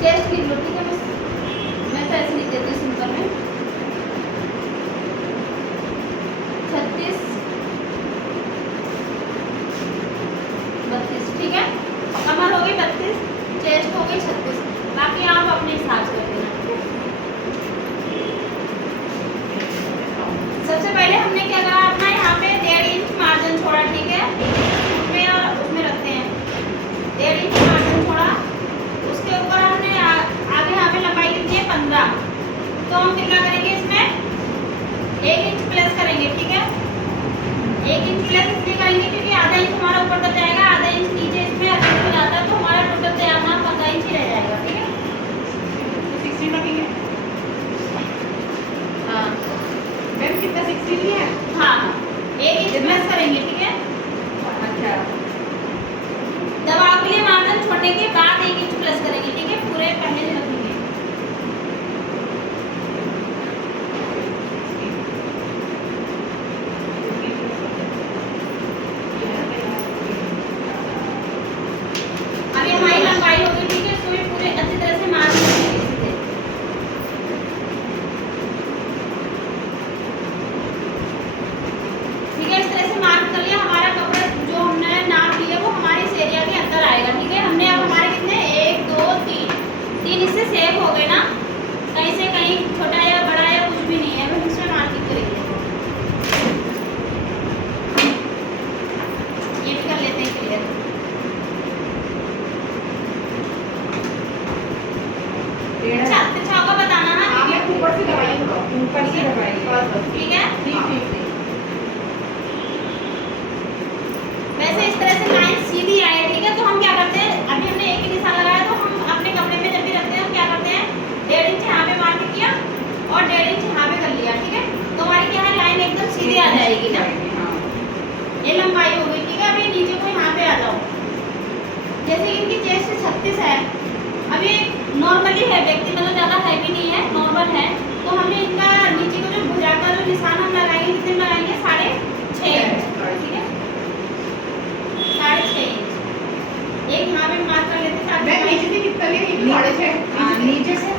Chest लिख लो, ठीक है। बस मैं तो ऐसे लिख देती हूँ सिंपल में 36 32, ठीक है। कमर हो गई 32, चेस्ट हो गई 36, बाकी आप अपने हिसाब से कर देना। सबसे पहले हमने क्या करा, अपना यहाँ पे 1.5 इंच मार्जिन छोड़ा, ठीक है। उसमें और उसमें रखते हैं 1.5 इंच मार्जिन छोड़ा। उसके ऊपर हमने आगे यहाँ पे लंबाई कितनी है 15, तो हम कितना करेंगे इसमें 1 इंच प्लस करेंगे, ठीक है। 1 इंच प्लस इसलिए करेंगे क्योंकि आधा इंच हमारा ऊपर तक जाएगा, आधा इंच नीचे इसमें अगर हो जाता है तो हमारा टोटल तैयार ना 15 इंच ही रह जाएगा, ठीक है। तो 16 रखेंगे। हाँ मैम कितना 16 ही है? हाँ 1 इंच प्लस करेंगे, ठीक है। अच्छा, दबाव के लिए मार्जिन छोड़ने के बाद 1 इंच प्लस करेंगे, ठीक है। पूरे पहले नहीं रखेंगे। अभी हमारी लंबाई होगी, ठीक है। इसको भी पूरे अच्छी तरह से मार्क करेंगे इसी से। ठीक है, इस तरह से मार्क कर लिया। हमारा कपड़ा जो हमने नाप लिया वो हमारे इस एरिया के अंदर आएगा, ठीक है। हमने अब हमारे कितने 1 2 3 इससे सेव हो गए ना, कहीं से कहीं छोटा या बड़ा या कुछ भी नहीं है। हम इसमें मार्किंग करेंगे, ये भी कर लेते हैं क्लियर। अच्छा अच्छा होगा बताना ना, हाँ मैं ऊपर से दबाई, ऊपर से दबाई, बस ठीक है। ठीक। वैसे इस तरह से लाइन सीधी आए, ठीक है। तो हम क्या करते हैं, अभी हमने एक ही निशान लगाया, तो हम अपने कपड़े में जब भी रखते हैं हम क्या करते हैं 1.5 इंच यहाँ पे मार्क किया और 1.5 इंच यहाँ पे कर लिया, ठीक है। तो हमारी क्या है लाइन एकदम सीधी आ जाएगी ना। ये लंबाई हो गई, ठीक है। अभी नीचे को यहाँ पे आ जाओ। जैसे कि इनकी चेस्ट 36 है, अभी नॉर्मली है व्यक्ति, मतलब ज़्यादा हैवी नहीं है, नॉर्मल है। तो हमने इनका नीचे को जो भुजा का जो निशान हम लगाएंगे कितने लगाएंगे 6.5 इंच, ठीक है। 6.5 इंच एक यहाँ पे मार्क कर लेते हैं। मैं नीचे से कितना ले रही हूँ? 6.5 नीचे से।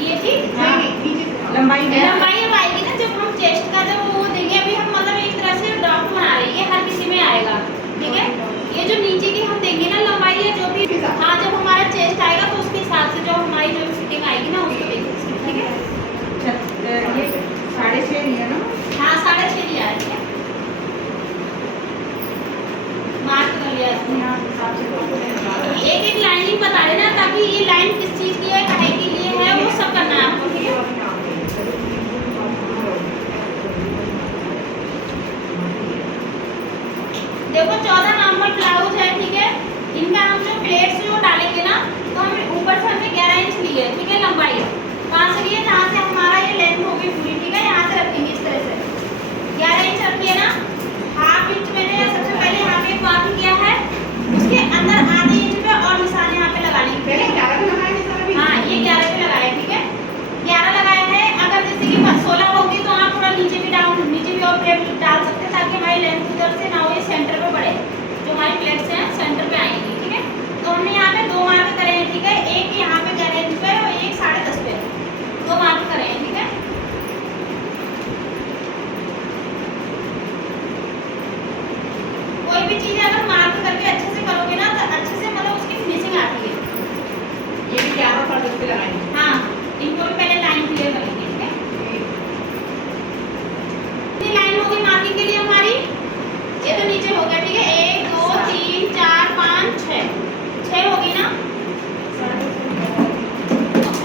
ये ठीक हाँ नीचे से लंबाई लंबाई अब आएगी ना जब हम चेस्ट का जब वो देंगे। अभी हम मतलब एक तरह से ड्राफ्ट बना रहे हैं, ये हर किसी में आएगा, ठीक है। ये जो नीचे की हम देंगे ना लंबाई है जो भी, हाँ जब हमारा चेस्ट आएगा तो उसके हिसाब से जो हमारी जो फिटिंग आएगी ना उसको देखेंगे, ठीक है। ये 6.5 ही है ना? हाँ 6.5 लिया है, ठीक है। मार्क कर लिया इसमें। एक एक लाइनिंग बता देना ताकि ये लाइन किस चीज की है, काहे के लिए है, वो सब करना है आपको, ठीक है। देखो 14 नॉर्मल ब्लाउज है, ठीक है। इनका हम जो प्लेट्स जो डालेंगे ना, तो हम ऊपर से हमने 11 इंच ली है, ठीक है। लंबाई कहाँ से लिए, जहाँ से हमारा ये लेंथ होगी पूरी, ठीक है। यहाँ से रखेंगे इस तरह से 11 इंच रखिए ना। हाफ इंच मैंने सबसे पहले यहाँ पे मार्क किया है, उसके अंदर आधे इंच पे और निशान यहाँ पे लगा लेंगे, ठीक है। हाँ ये 11 पे लगाया, ठीक है। 11 लगाया है। अगर जैसे कि 16 होगी तो आप थोड़ा नीचे भी डाउन, नीचे भी और प्लेट डाल सकते हैं ताकि हमारी लेंथ इधर से ना हो, ये सेंटर पे बढ़े, जो हमारी प्लेट्स हैं सेंटर पे आएंगी, ठीक है। तो हमने यहाँ पे 2 मार्क करे हैं, ठीक है। एक यहाँ पे 11 इंच पे और एक 10.5 पे, 2 मार्क करे हैं, ठीक है। कोई भी चीज़ अगर मार्क करके अच्छे से करोगे ना तो अच्छे से मतलब उसकी फिनिशिंग आती है। ये भी 11 पर लगाएंगे। हाँ इनको भी पहले लाइन क्लियर कर लेंगे, ठीक है। ये लाइन होगी मार्किंग के लिए हमारी, ये तो नीचे हो गया, ठीक है। 1 2 3 4 5 6 होगी ना।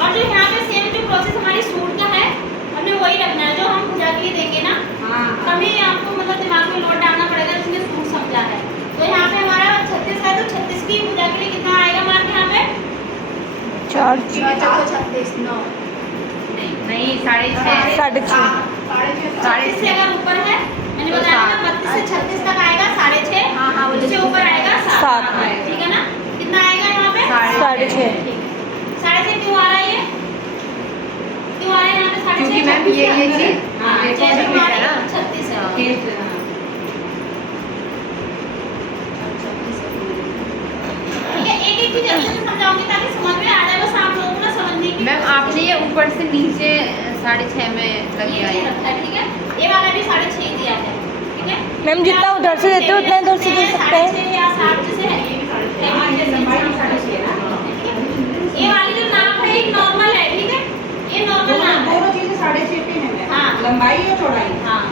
और जो यहाँ पे सेम जो प्रोसेस हमारी सूट का है हमने वही रखना है, जो हम भुजा के लिए देंगे ना। तभी आपको मतलब दिमाग में लोड डालना पड़ेगा जिसने सूट समझा है। तो यहाँ पे हमारा 36 है, तो 36 की भुजा के लिए कितना आएगा मार्क यहाँ पे 4 36 9 नहीं 6.5 36 से अगर ऊपर है, मैंने बताया ना 32 से 36 तक आएगा 6.5। हाँ, उससे ऊपर आएगा 7, 7, ठीक है ना। कितना आएगा यहाँ पे 6.5। 6.5 क्यों आ रहा है, ये क्यों आ रहा है यहाँ पे 6.5? क्योंकि मैम ये चीज हाँ चेस्ट हमारी 36 है। ठीक है, एक एक चीज अच्छे से समझा बताऊंगी ताकि समझ में आ जाए, बस आप लोगों को ना समझने की। मैम आपने ये ऊपर से नीचे 6.5 में लग ये गया नहीं है। रखा है, ठीक है। ये वाला भी 6.5 दिया है, ठीक है। मैम जितना उधर से देते हो उतना इधर से दे सकते हैं। 6.5 या 7 जैसे है, ये भी 6.5 हाँ, ये लंबाई भी 6.5 है ना। ठीक है। ये वाली जो नाप है ये नॉर्मल है, ठीक है। ये नॉर्मल नाप है। दोनों चीजें 6.5 पे है। हाँ। लंबाई और चौड़ाई। हाँ,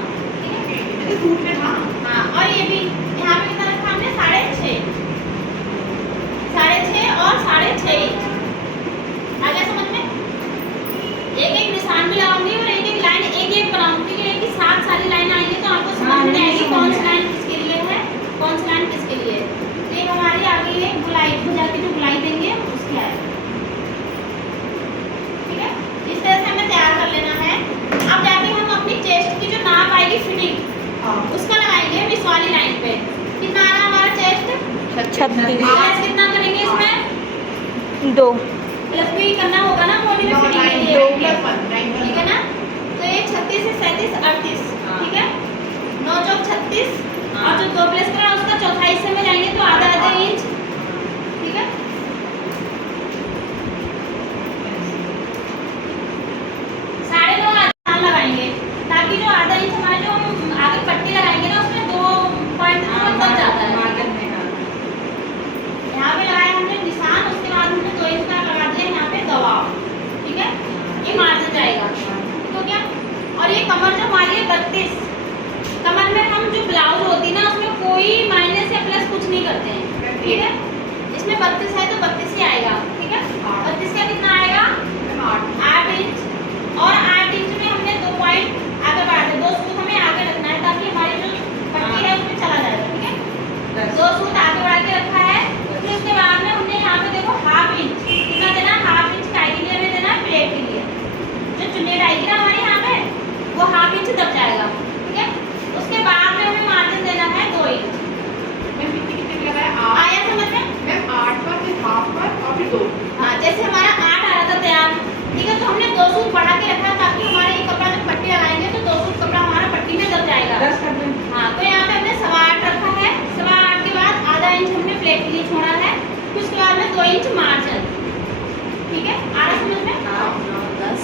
ये सूट में था। हाँ। और ये भी यहाँ पे कितना रखा हमने 6.5 और 6.5 इंच। आ गया समझ में? एक एक निशान भी लगाऊंगी और एक एक लाइन एक एक बनाऊंगी, क्योंकि एक साथ सारी लाइन आएंगी तो आपको समझ में नहीं आएगी कौन सी लाइन किसके लिए है, कौन सी लाइन किसके लिए है। तो ये हमारी आगे ये गुलाई भुजा की जो गुलाई देंगे उसकी आएगी, ठीक है। इस तरह से हमें तैयार कर लेना है। अब जाके हम अपनी चेस्ट की जो नाप आएगी फिटिंग उसका लगाएंगे हम इस वाली लाइन पे। कितना आ रहा हमारा चेस्ट? 36। प्लस कितना करेंगे इसमें? 2। प्लस भी करना होगा ना बॉडी में फिटिंग के लिए, ठीक है ना। तो ये 36 से 37 38, ठीक है। 9 चौक 36 और जो 2 प्लस करा उसका चौथाई हिस्से में जाएंगे तो आधा आधा इंच, ठीक है। साढ़े 9 आधा लगाएंगे ताकि जो आधा इंच हमारे जो हम आगे पट्टी लगाएंगे ना उसमें 2 पॉइंट तक जाता है। यहाँ पे लगाया हमने निशान, उसके बाद हमने 2 इंच का लगा दिया यहाँ पे दबाव, ठीक है। ये मार्जिन जाएगा, तो क्या। और ये कमर जो हमारी है 32, कमर में हम जो ब्लाउज होती है ना उसमें कोई माइनस या प्लस कुछ नहीं करते हैं, ठीक है। इसमें 32 है तो 32 ही आएगा, ठीक है। 32 का कितना आएगा? 8 इंच। और 8 इंच में हमने 2 पॉइंट आगे बढ़ा दिए, 2 सूत हमें आगे रखना है ताकि हमारी जो पट्टी है उसमें चला जाएगा, ठीक है। 2 सूत आगे बढ़ा के रखा है। फिर उसके बाद में हमने यहाँ पे देखो हाफ इंच कितना देना, हाफ इंच टाई के लिए हमें देना है प्लेट के लिए। जो चुन्नी डालेगी ना हमारी यहाँ पे वो हाफ इंच दब जाएगा, ठीक है। उसके बाद में हमें मार्जिन देना है 2 इंच। आया समझ में? हाँ, जैसे हमारा 8 आ रहा था तैयार, ठीक है, तो हमने 2 सूत बढ़ा के रखा ताकि हमारा ये कपड़ा जब पट्टी लगाएंगे तो 2 सूत कपड़ा हमारा पट्टी में दब जाएगा। हाँ, तो यहाँ पे हमने 8.25 रखा है। 8.25 के बाद आधा इंच हमने प्लेट के लिए छोड़ा है। फिर उसके बाद में 2 इंच मार्जिन, ठीक है। आ रहा समझ में? 8, 9, 10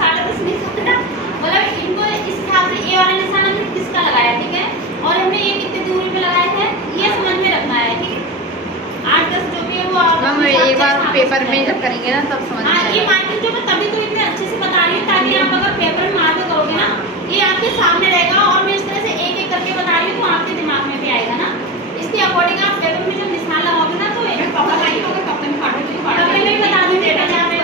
साढ़े 10 नहीं सकता, मतलब इनको इस हिसाब से ये वाला निशान हमने किसका लगाया, ठीक है। और हमने ये कितनी दूरी पे लगाया है ये समझ में रखना है, ठीक है। 8, 10 जो भी है वो आप मैम एक बार पेपर में जब करेंगे ना तब समझ में हाँ, ये आएगा। मार्किंग जो मैं तभी तो इतने अच्छे से बता रही हूँ ताकि आप अगर पेपर में मार्क करोगे ना ये आपके सामने रहेगा और मैं इस तरह से एक एक करके बता रही हूँ तो आपके दिमाग में भी आएगा ना। इसके अकॉर्डिंग आप पेपर में जो निशान लगाओगे ना तो कपड़े में भी बता दूँ डेटा जहाँ पे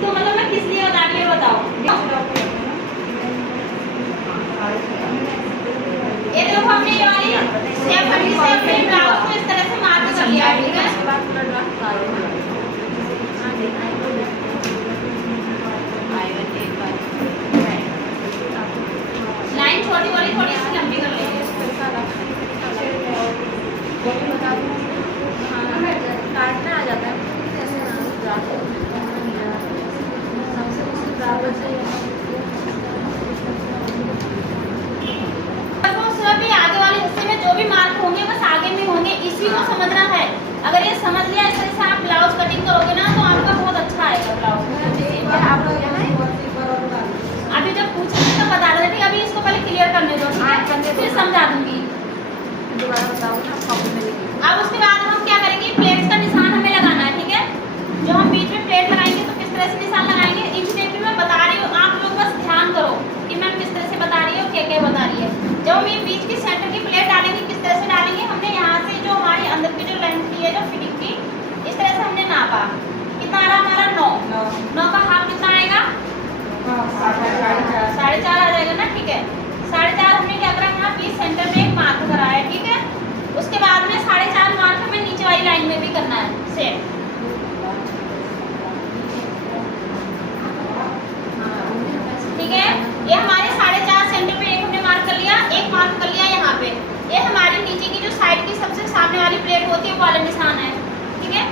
तो मतलब मैं किस लिए बता रही हूँ बताओ। ये देखो हमने ये वाली शेप फटी से अपने ब्लाउज को इस तरह से मार्क कर लिया है, ठीक है। लाइन छोटी वाली थोड़ी सी लंबी कर लेंगे। काटना आ जाता है भी आगे वाले हिस्से में जो भी मार्क होंगे बस आगे में होंगे, इसी को समझना है। अगर ये समझ लिया इस तरह से आप ब्लाउज कटिंग करोगे ना तो आपका बहुत अच्छा आएगा ब्लाउज। अभी जब पूछेंगे तो बता देना, ठीक है। अभी इसको पहले क्लियर करने दो, फिर समझा दूंगी। दोबारा बताओ ना कॉपी में लिखिए। अब उसके बाद हम क्या करेंगे, प्लेट्स का निशान हमें लगाना है, ठीक है। जो हम बीच में प्लेट लगाएंगे तो किस तरह से निशान लगाएंगे इंच टेप में मैं बता रही हूँ, आप लोग बस ध्यान करो कि मैं किस तरह से बता रही हूँ, क्या क्या बता रही है। जब हम ये बीच की सेंटर की प्लेट डालेंगे किस तरह से डालेंगे, हमने यहाँ से जो हमारी अंदर की जो लेंथ की है जो फिटिंग की इस तरह से हमने नापा, कितना आ रहा हमारा 9 का हाफ कितना आएगा 4.5 आ जाएगा ना, ठीक है। 4.5 हमने क्या करा यहाँ बीच सेंटर में एक मार्क करा है, ठीक है। उसके बाद में 4.5 मार्क हमें नीचे वाली लाइन में भी करना है सेम, ठीक है। ये हमारे 4.5 सेंटर पे एक हमने मार्क कर लिया, एक मार्क कर लिया यहाँ पे। ये हमारी नीचे की जो साइड की सबसे सामने वाली प्लेट होती है वो वाला निशान है, ठीक है।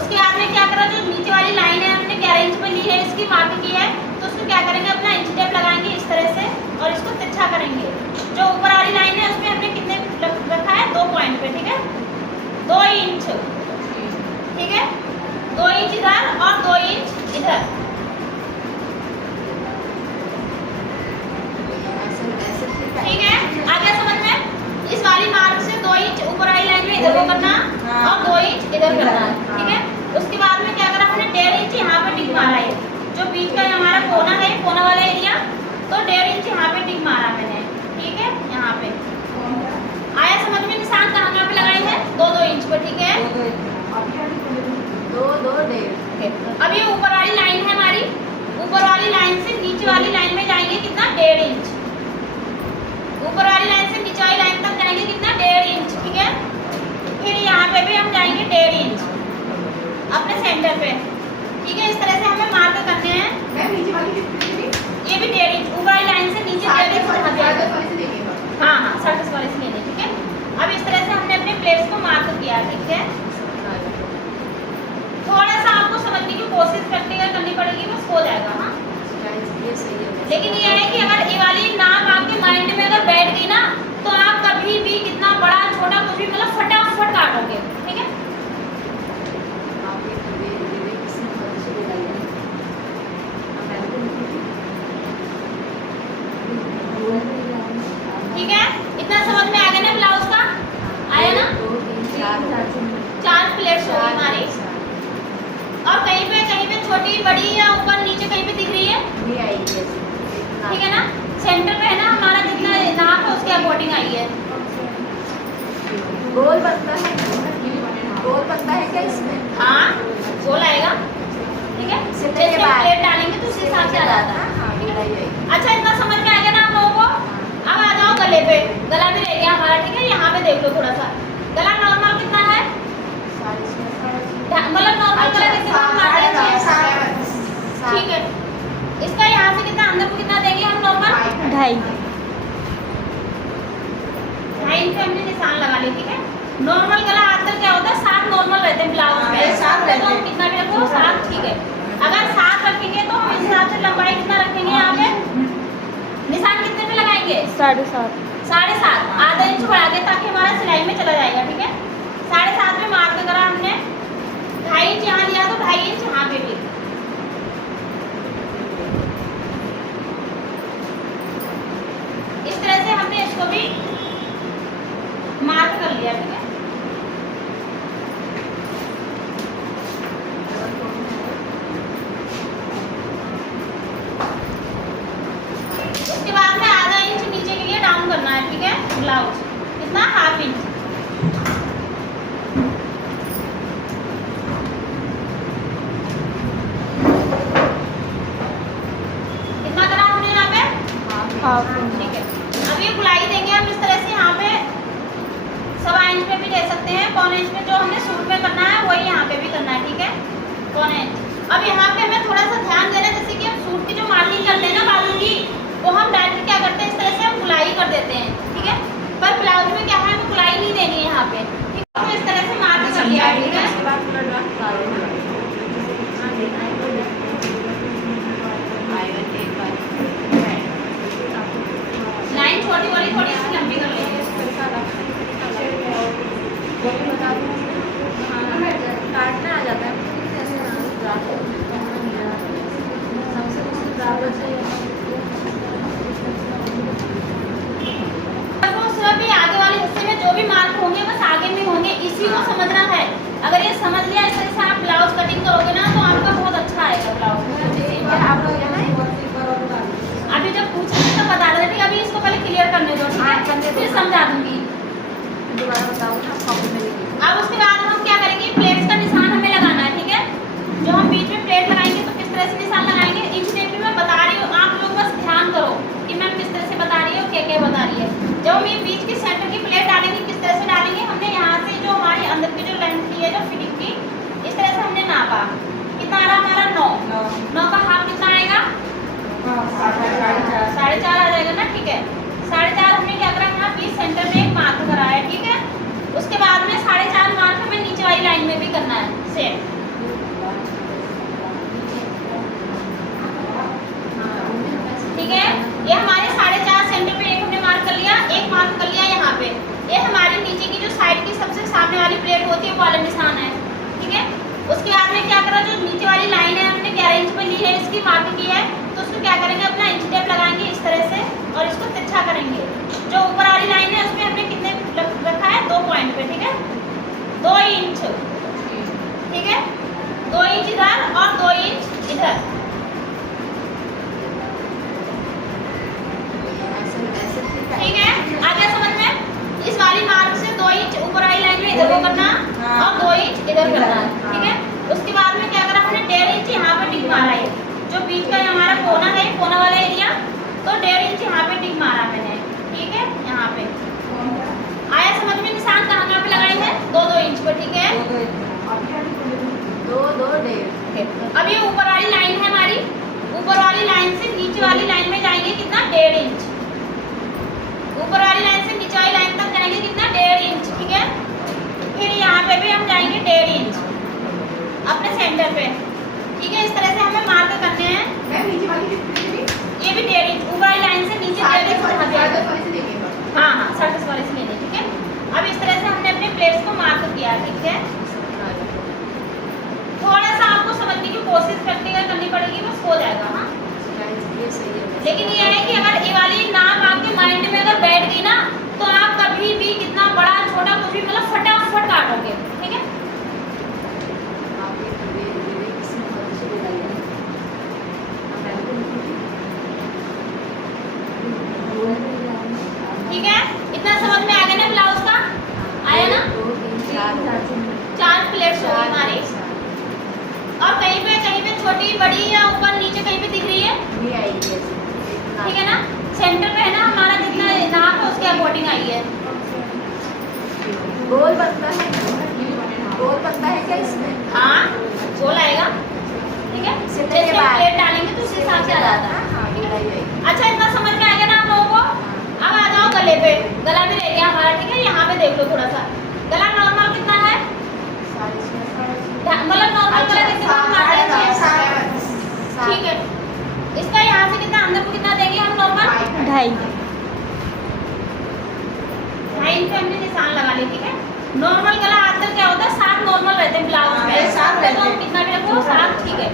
उसके बाद में क्या करा, जो नीचे वाली लाइन है हमने 11 इंच पे ली है, इसकी मार्क की है तो उसको क्या करेंगे अपना इंच टेप लगाएंगे इस तरह से और इसको तिरछा करेंगे। जो ऊपर वाली लाइन है उसमें हमने कितने रखा इधर करना है, ठीक है। उसके बाद में क्या करा हमने 1.5 इंच यहाँ पे टिक मारा है, जो बीच का हमारा कोना है, कोना वाला एरिया, तो 1.5 इंच यहाँ पे टिक मारा मैंने, ठीक है। यहाँ पे आया समझ में, निशान कहाँ पे लगाएंगे? 2-2 इंच पर, ठीक है। 2-2 1.5। अब ये ऊपर वाली लाइन है हमारी, ऊपर वाली लाइन से नीचे वाली लाइन में जाएंगे कितना? 1.5 इंच। ऊपर वाली लाइन से नीचे वाली लाइन तक जाएंगे कितना? 1.5 इंच, ठीक है। फिर यहाँ पे भी हम जाएंगे 1.5 इंच अपने सेंटर पे, ठीक है। इस तरह से हमें मार्क करने हैं। ये भी 1.5 इंच ऊपर वाली लाइन से नीचे 1.5 इंच हाँ हाँ, सर्कस वाले से लेंगे, ठीक है। अब इस तरह से हमने अपने प्लेट्स को मार्क किया, ठीक है। थोड़ा सा आपको समझने की कोशिश करनी पड़ेगी, बस हो जाएगा। हाँ, ये सही है। लेकिन ये है कि अगर ये वाली नाप आपके माइंड में अगर बैठ गई ना, तो आप कभी भी कितना बड़ा छोटा कुछ भी मतलब फटाफट काटोगे, ठीक है। ठीक है, इतना समझ में आ गया ना ब्लाउज का? आया ना? 2 3 4 प्लेट्स हो गई हमारी। और कहीं पे छोटी बड़ी या ऊपर नीचे कहीं पे दिख रही है, ठीक है ना। सेंटर पे है ना हमारा, जितना नाप है उसके अकॉर्डिंग आई है। गोल बनता है, गोल बनता है क्या इसमें? हाँ, गोल आएगा, ठीक है। सिलने के जैसे बाद प्लेट डालेंगे तो उस हिसाब से आ जाता है। अच्छा, इतना समझ में आ गया ना आप लोगों को? अब आ जाओ गले पे। गला भी रह गया हमारा, ठीक है। यहाँ पे देख लो थोड़ा सा, गला नॉर्मल कितना है? मतलब नॉर्मल गला कितना ठीक है। इसका यहाँ से कितना अंदर को कितना देंगे हम नॉर्मल? 2.5। 2.5 इंच हमने निशान लगा लिया, ठीक है। नॉर्मल गला आजकल क्या होता है, 7 नॉर्मल रहते हैं ब्लाउज में, तो हम कितना भी रखो 7, ठीक है। अगर 7 रखेंगे तो इस हिसाब से लंबाई कितना रखेंगे? यहाँ पे निशान कितने पे लगाएंगे? 7.5। 7.5, आधा इंच बढ़ा के, ताकि हमारा सिलाई में चला जाएगा, ठीक है। 7.5 में मार्क करा हमने, 2.5 इंच यहाँ लिया तो 2.5 इंच यहाँ पे भी। इस तरह से हमने इसको भी मार्क कर लिया, ठीक है। उसके बाद में आधा इंच नीचे के लिए डाउन करना है, ठीक है। ब्लाउज कितना? 1/2 इंच। कितना करा हमने यहाँ पे? 1/2 इंच। ठीक है। अब ये गुलाई देंगे हम इस तरह से, यहाँ पे 1.25 इंच पे भी दे सकते हैं, 1/4 इंच पे जो हमने सूट में करना है वही यहाँ पे भी करना है, ठीक है। 1/4 इंच। अब यहाँ पे हमें थोड़ा सा ध्यान देना है, जैसे कि हम सूट की जो मार्किंग करते हैं ना बाजू की, वो हम डायरेक्ट क्या करते हैं, इस तरह से हम गुलाई कर देते हैं, ठीक है। पर ब्लाउज में क्या है, हमें गुलाई नहीं देनी है यहाँ पे, ठीक है। इस तरह से मार्क कर लिया, ठीक है। लाइन छोटी वाली थोड़ी सी लंबी कर लेंगे। काटना आ जाता है भी आगे वाले हिस्से में जो भी मार्क होंगे बस आगे में होंगे, इसी को समझना है। अगर ये समझ लिया इस तरह से आप ब्लाउज कटिंग करोगे ना, तो आपका बहुत अच्छा आएगा ब्लाउज। अभी जब पूछेंगे तो बता दें, ठीक है। अभी इसको पहले क्लियर करने दो, ठीक है, फिर समझा दूंगी। दोबारा बताओ ना, कॉपी में लिखिए। अब उसके बाद हम क्या करेंगे, प्लेट्स का निशान हमें लगाना है, ठीक है। जो हम बीच में प्लेट लगाएंगे तो किस तरह से निशान लगाएंगे, इंच टेप भी मैं बता रही हूँ, आप लोग बस ध्यान करो कि मैम किस तरह से बता रही है, क्या क्या बता रही है। जब हम ये बीच की सेंटर की प्लेट डालेंगे, किस तरह से डालेंगे, हमने यहाँ से जो हमारी अंदर की जो लेंथ की है, जो फिटिंग की, इस तरह से हमने नापा, कितना आ रहा हमारा 9 का हाफ कितना आएगा? 4.5 आ जाएगा ना, ठीक है। 4.5 हमने क्या करा, यहाँ बीच सेंटर में एक मार्क करा है, ठीक है। उसके बाद में 4.5 मार्क हमें नीचे वाली लाइन में भी करना है सेम। ठीक है, ये हमारे 4.5 सेंटर पे एक हमने मार्क कर लिया, एक मार्क कर लिया यहाँ पे। ये हमारी नीचे की जो साइड की सबसे सामने वाली प्लेट होती है, वो वाला निशान है, ठीक है। उसके बाद में क्या करा, जो नीचे वाली लाइन है हमने 11 इंच पे ली है, इसकी मार्किंग की है, तो उसको क्या करेंगे, अपना इंच टेप लगाएंगे इस तरह से और इसको तिरछा करेंगे। जो ऊपर वाली लाइन है उसमें हमने कितने रखा है, 2 पॉइंट पे, ठीक है। 2 इंच इधर करना है, ठीक है। उसके बाद में क्या करा हमने 1.5 इंच यहाँ पे टिक मारा है, जो बीच का हमारा कोना है, कोना वाला एरिया, तो 1.5 इंच यहाँ पे टिक मारा मैंने, ठीक है। यहाँ पे आया समझ में, निशान कहाँ पे लगाए हैं, 2-2 इंच पर, ठीक है। 2 1.5। अब ये ऊपर वाली लाइन है हमारी, ऊपर वाली लाइन से नीचे वाली लाइन में जाएंगे कितना, 1.5 इंच। ऊपर वाली लाइन से नीचे वाली लाइन तक जाएंगे कितना, 1.5 इंच, ठीक है। फिर यहाँ पे भी हम जाएंगे 1.5 इंच अपने सेंटर पे, ठीक है। इस तरह से हमें मार्क करने हैं। ये भी 1.5 इंच ऊपर वाली लाइन से नीचे 1.5 इंच, हाँ हाँ, सर्कस वाले से लेंगे, ठीक है। अब इस तरह से हमने अपने प्लेट्स को मार्क किया, ठीक है। थोड़ा सा आपको समझने की कोशिश करनी पड़ेगी, बस हो जाएगा, हाँ। लेकिन ये है कि अगर ये वाली नाप आपके माइंड में अगर बैठ गई ना, तो आप कभी भी कितना बड़ा छोटा कुछ भी मतलब फटाफट काटोगे, ठीक है। ठीक है, इतना समझ में आ गया ना ब्लाउज का, आया ना। 4 प्लेट्स होगी हमारी, और कहीं पे छोटी बड़ी या ऊपर नीचे कहीं पे दिख रही है, ठीक है ना। सेंटर पे है ना हमारा, जितना नाप है उसके अकॉर्डिंग आई है। गोल बनता है, गोल बनता है क्या इसमें? हाँ, गोल आएगा, ठीक है। जैसे हम प्लेट डालेंगे तो उस हिसाब से आ जाता है। अच्छा, इतना समझ में आ गया ना आप लोगों को। अब आ जाओ गले पे, गला भी रह गया हमारा, ठीक है। यहाँ पे देख लो थोड़ा सा, गला नॉर्मल कितना है, मतलब नॉर्मल गला कितना मारते हैं, ठीक है। इसका यहाँ से कितना अंदर को कितना देंगे हम नॉर्मल, 2.5। 2.5 इंच हमने निशान लगा लिया, ठीक है। नॉर्मल गला आजकल क्या होता है, 7 नॉर्मल रहते हैं ब्लाउज में, 7 तो हम कितना भी रखो 7, ठीक है।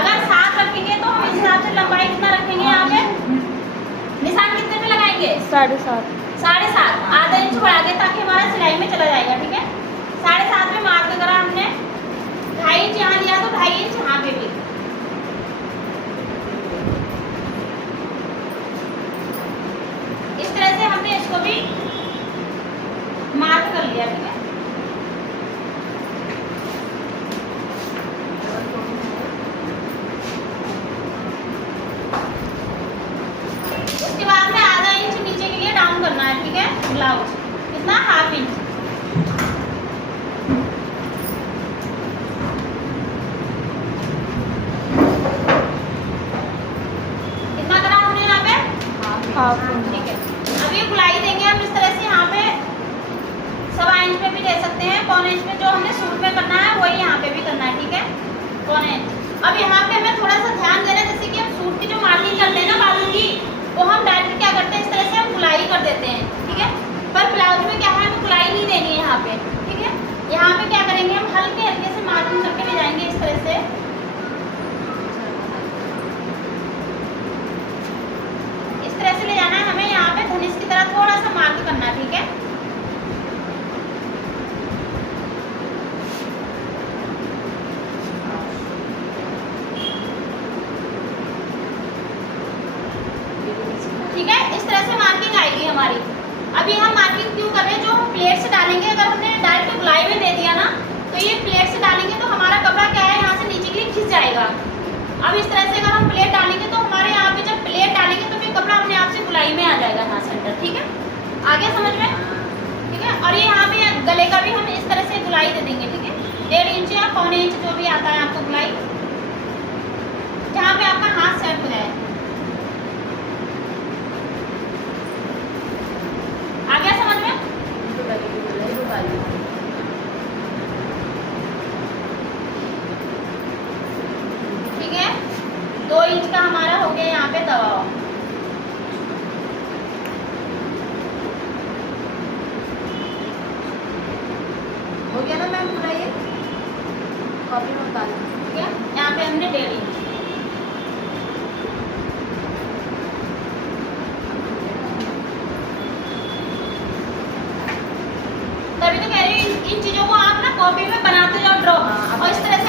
अगर 7 रखेंगे तो हम इस हिसाब से लंबाई कितना रखेंगे, यहाँ पे निशान कितने पे लगाएंगे, 7.5। 7.5, आधा इंच बढ़ा के, ताकि हमारा सिलाई में चला जाएगा, ठीक है। 7.5 में मार्क करा हमने, 2.5 इंच यहाँ लिया तो 2.5 इंच यहाँ पे भी। इस तरह से हमने इसको भी मार्क कर लिया, ठीक है। उसके बाद में आधा इंच नीचे के लिए डाउन करना है, ठीक है। ब्लाउज कितना, 1/2 इंच। कितना करा हमने यहाँ पे, 1/2 इंच। ठीक है। अब ये गुलाई देंगे हम इस तरह से, यहाँ पे 1.25 इंच पे भी ले सकते हैं, 1/4 इंच पे जो हमने सूट में करना है वही यहाँ पे भी करना है, ठीक है, 1/4 इंच। अब यहाँ पे हमें थोड़ा सा ध्यान देना है, जैसे कि हम सूट की जो मार्किंग करते हैं ना बाजू की, वो हम डायरेक्ट क्या करते हैं, इस तरह से हम गुलाई कर देते हैं, ठीक है। पर ब्लाउज में क्या है, हमें गुलाई नहीं देनी है यहाँ पे, ठीक है। यहाँ पे क्या करेंगे, हम हल्के हल्के से मार्किंग करके ले जाएंगे इस तरह से, इस तरह से ले जाना है हमें। यहाँ पे धनुष की तरह थोड़ा सा मार्क करना है, ठीक है। ठीक है, इस तरह से मार्किंग आएगी हमारी। अभी हम मार्किंग क्यों कर रहे हैं, जो हम प्लेट से डालेंगे, अगर हमने डायरेक्ट गुलाई में दे दिया ना, तो ये प्लेट से डालेंगे तो हमारा कपड़ा क्या है, यहाँ से नीचे के लिए खिंच जाएगा। अब इस तरह से अगर हम प्लेट डालेंगे तो हमारे यहाँ पे जब प्लेट डालेंगे तो फिर कपड़ा अपने आप से गुलाई में आ जाएगा यहाँ सेंटर, ठीक है। आगे समझ में, ठीक है। और ये यहाँ पे गले का भी हम इस तरह से गुलाई दे देंगे, ठीक है। 1.5 इंच या 1/4 इंच जो भी आता है आपको गुलाई, जहाँ पे आपका हाथ सेट हो जाए। आ गया समझ में, ठीक है। 2 इंच का हमारा हो गया यहाँ पे दबाव। हो गया ना मैम पूरा, ये कॉपी में उतार लो। ठीक है, यहाँ पे हमने 1.5 इंच। तभी तो कह रही हूँ इन चीजों को आप ना कॉपी में बनाते जाओ, ड्रॉ, और इस तरह